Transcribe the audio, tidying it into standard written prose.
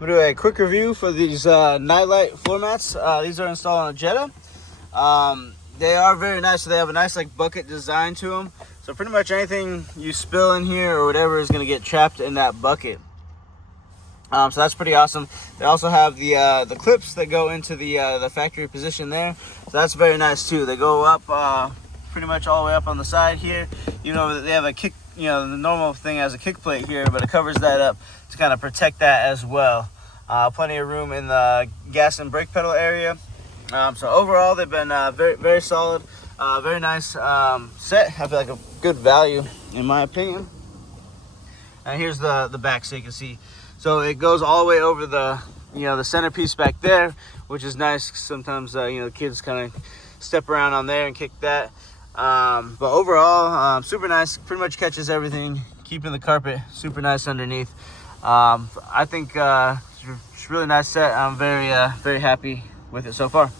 I'm gonna do a quick review for these Nilight floor mats. These are installed on a Jetta. They are very nice. So they have a nice like bucket design to them. So pretty much anything you spill in here or whatever is gonna get trapped in that bucket. So that's pretty awesome. They also have the clips that go into the factory position there. So that's very nice too. They go up pretty much all the way up on the side here. You know, they have a kick, you know, the normal thing has a kick plate here, but it covers that up to kind of protect that as well. Plenty of room in the gas and brake pedal area. So overall, they've been very, very solid, very nice set. I feel like a good value in my opinion. And here's the back so you can see. So it goes all the way over the, you know, the centerpiece back there, which is nice. Sometimes, you know, the kids kind of step around on there and kick that. But overall, super nice. Pretty much catches everything, keeping the carpet super nice underneath. I think it's a really nice set. I'm very, very happy with it so far.